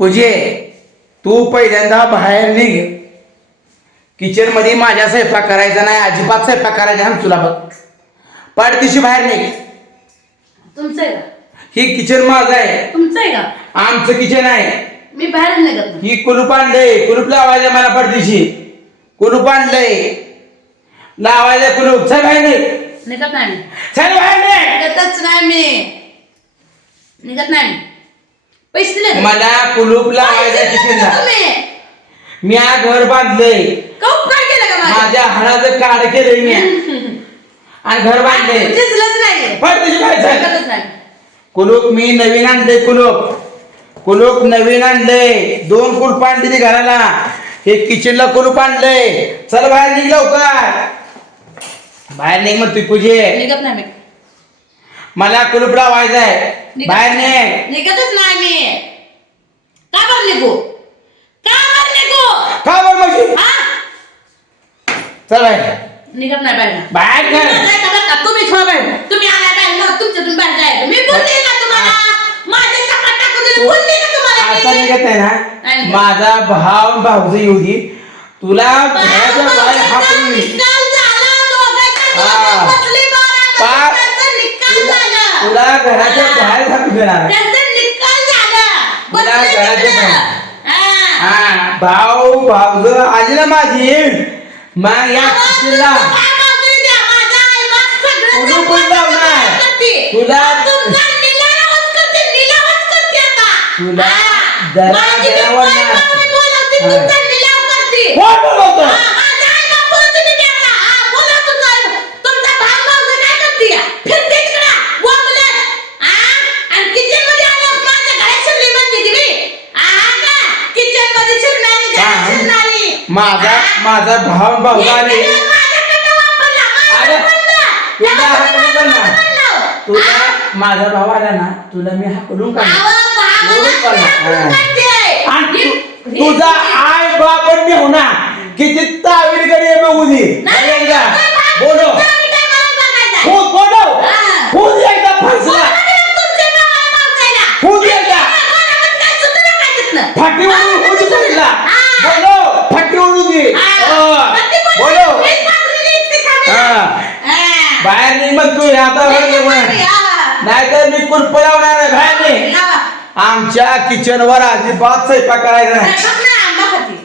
पूजे तू पहिल्यांदा बाहेर निघ. किचनमध्ये माझ्या स्वयंपाक करायचा नाही अजिबात स्वयंपाक करायचा नाही तुला बघ. पाठदिशी बाहेर निघ. तुमचं आहे का? ही किचन माझं आहे. तुमचं आहे का? आमचं किचन आहे. मी बाहेर निघत. नाही ही कुलूप आणलंय. कुलूप लावायचं मला पडदिशी कुलूप आणलंय. लावायचं कुलूप. चल बाहेर निघ. निघत नाही मी. चल बाहेर निघ. निघतच नाही मी. निघत नाही मी. पैसे दिले का? मला कुलूप लावायचं पैसे दिले किचनला का तुम्ही. मी हा घर बांधलंय. काहून काय केलं का माझ्या? माझ्या हाडाचं काढ केलंय मी. आणि घर बांधलंय. दिसलंच नाही. नाही. कुलूप मी नवीन आणले कुलूप. कुलूप नवीन आणलंय. दोन कुलूप आणली घराला. हे किचनला कुलूप आणलंय. चल बाहेर निघ लवकर. बाहेर निघ मग तू पूजे निघत नाही मी. मला कुलूप लावायचं आहे. निघत बाहेर नाही. निघ निघतच नाही मी. का बर निघू? का बर निघू? का बरं म्हणजे हा? चल बाहेर. निघत नाही बाहेर. बाहेर निघत कर नाही का बरं का? तुम्ही खा बाहेर. तुम्ही आला बाहेर मग तुमच्यातून बाहेर जायचं. मी बोलते ना तुम्हाला. माझे सकाळ टाकून दिले बोलते ना तुम्हाला आता मी. निघत नाही नाही. ना माझा भाव भाऊज येऊ दे. तुला घराच्या बाहेर निकाल तुला घराच्या. बाहेर. तुला बसले घराच्या. हा. भाऊ भाऊज आली ना माझी. मग या आईबाप सगळं कुणी जपून पण जपून लावणार. करते. तुला- तुमचा निलावच करते, निलावच करते आता. तुला हा. जरा- माझी मी जरावर बाई ना. बाई बोलवते, हा. तुमचा निलाव करते. कोण बोलवतो हा, माझा आईबाप बोलतो तुम्ही आता. हा, बोला तुमचा आई- तुमचा भाऊ भाऊजी काय करते? फिरते तिकडं, बोंबलत. हा? आणि kitchen मध्ये आल्यावर माझ्या घरात शिरली म्हणते ती बी. हा का? kitchen मध्ये शिरणारी, घरात हा. शिरणारी. माझा? माझा भाव भाऊ आले. तुला हाकलून. माझं म्हणलं. तुला? माझा भाऊ आला ना तुला मी हाकलून काढणार तुझा आय बापन मी होना किती तावीडकडे बघू दे बोलो. फाटी हा. बोलो हा. हा. पण बोलो. बाहेर नाही मग तू आता हा. नाहीतर मी कुलप लावणार आहे बाहेर नाही. आमच्या किचन वर अजिबात स्वयंपाक करायचा नाही नाही.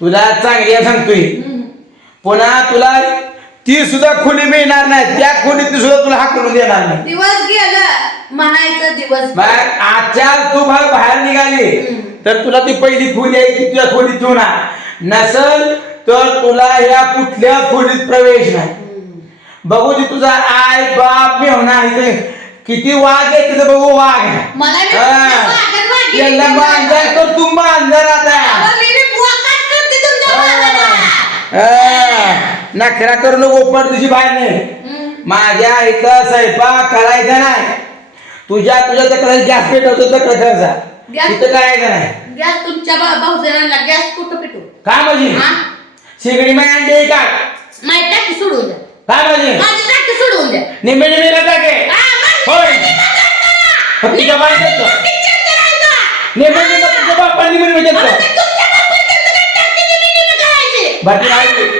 तुला चांगली सांगतोय. पुन्हा तुला ती सुद्धा खोली मिळणार नाही त्या खोलीत ती सुद्धा तुला हाकलून देणार नाही दिवस गेलं म्हणायचं दिवस आजच्या तू बाहेर बाहेर निघाली. तर तुला ती पहिली खोली आहे ती तुझ्या खोलीत ठेवणार नसल तर तुला या कुठल्या खोलीत प्रवेश नाही. बघू दे तुझा आय बाप मी होणार इथे. किती वाघ आहे तिथे बघू वाघ. याला. बांधाय तर तू बांधणार आता. नखरा करू नको पण तुझी बाहेर नाही. माझ्या इथं स्वयंपाक करायचा नाही. तुझ्या तुझ्या तक्रार गॅस पेटवतो तर करायचा गॅस- नाही गॅस तुमच्या भा- भाऊजांना गॅस कुठं पेटू काय हा? शिगडी माय अंडे काय माझी टाकी सोडवून द्या काय माझी टाकी सोडवून द्या निम्मे निम्मे टाके हा, माझी होय. टाकी बंद करा. फक्त तुझ्या बायकोचं. निम्मं kitchen करायचं. निम्मे निम्मे तुझ्या बापाने निम्मे निम्मे अहो, देतो. ते तुमच्या बापाचं सगळं टाकी निम्मी निम्मी करायची. बाकी नाही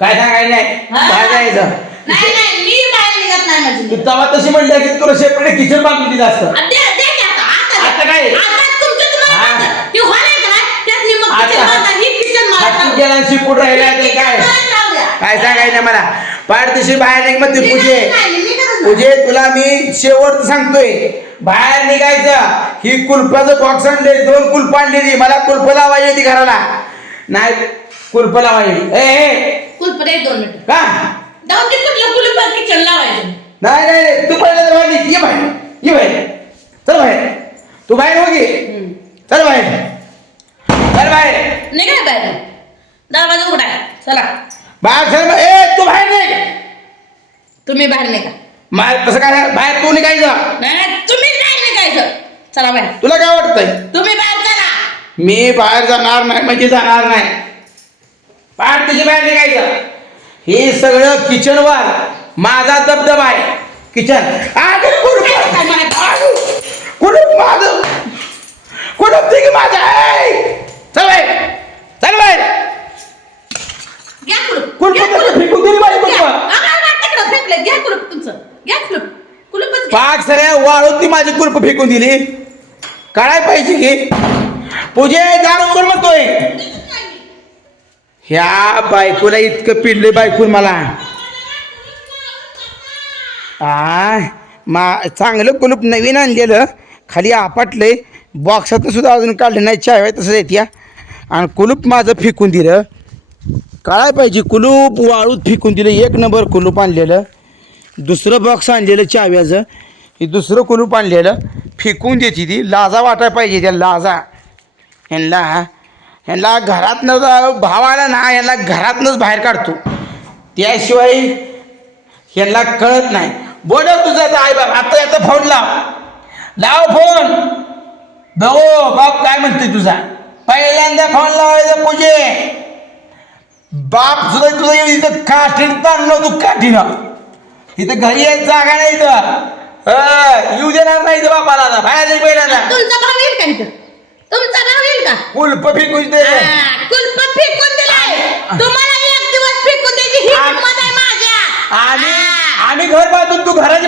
काय सांगायचं नाही हा. काय जायचं नाही नाही मी बाहेर निघत नाही माझी तू तेव्हा तशी म्हणल्या की तुला सेपरेट किचन बांधून दिलं असतं आ, द्या द्या की आता आता आता काय? आता तुमचं तुम्हाला हा. बांधा. हे हॉल आहे का नाही? त्यात निम्मं आता kitchen बांधा. ही kitchen मला हाती राहू गेला शिपूट राहिला ते. काय. काय सांगायचं मला? पाठदिशी बाहेर निघ मग पूजे. पूजे तुला मी शेवट सांगतोय. बाहेर निघायचं. ही कुलपाचं बॉक्स आणले दोन कुलप आणलेली मला कुलप लावायची होती घराला. नाही कुलप लावायची. ए ए, कुलप दे दोन मिनिटं. का? जाऊन ते कुठलं कुलप kitchen लावायचं. नाही नाही तू पहिलं तर बाहेर निघ. ये बाहेर. ये बाहेर. चल बाहेर. तू बाहेर हो गे हम्म. चल बाहेर चल बाहेर निघा बाहेर. दरवाजा उघडा आहे. चला बाहेर बा- ए तू बाहेर निघ. तुम्ही बाहेर निघा. बाहेर कसं काय बाहेर तू नाही नाही, तुम्ही नाही निघायचं. चला बाहेर. तुला काय वाटतंय? तुम्ही बाहेर चला. मी बाहेर जाणार नाही म्हणजे जाणार नाही. बाहेर तुझी बाहेर निघायचं. हे सगळं किचनवर माझा दबदबा आहे. किचन. कुलूप माझं वाळूत ती माझी कुलप फेकून दिली. काय पाहिजे की? पूजे दारू करून म्हणतोय ह्या बायकोला इतकं पिडले बायकून मला. आ मा चांगलं कुलूप नवीन आणलेलं. खाली आपटलंय. बॉक्सातून सुद्धा अजून काढलं नाही. चाय तसं येत्या आणि कुलूप माझं फेकून दिलं. कळाय पाहिजे. कुलूप वाळूत फेकून दिलं. एक नंबर कुलूप आणलेलं. दुसरं बॉक्स आणलेलं चाव्याचं. हे दुसरं कुलूप आणलेलं फेकून द्यायची ती. लाजा वाटाय पाहिजे त्या लाजा. ह्यांना ह्यांना घरातनं भावाला भाव आला ना ह्यांना घरातनंच बाहेर काढतो. त्याशिवाय ह्यांना कळत नाही. बोलव तुझा आई बाप आता याचा फोन लाव. लाव फोन भाऊ बाप काय म्हणते तुझा. पहिल्यांदा फोन लावायचा पूजे. बाप सुद्धा तुझं इथं काठीनं ताणलं तू काठीनं इथं घरी जागा नाही इथं. येऊ देणार नाही इथं बापाला आता. बाहेर नाही पहिल्यांदा. तुमचा भाव येईल का इथं? तुमचा भाव येईल का? कुलप फेकून दे. हा, कुलप फेकून दिलाय. तुम्हाला एक दिवस फेकून द्यायची ही हिंमत आहे माझ्या. आम्ही हा. आम्ही घर बांधून तू घरात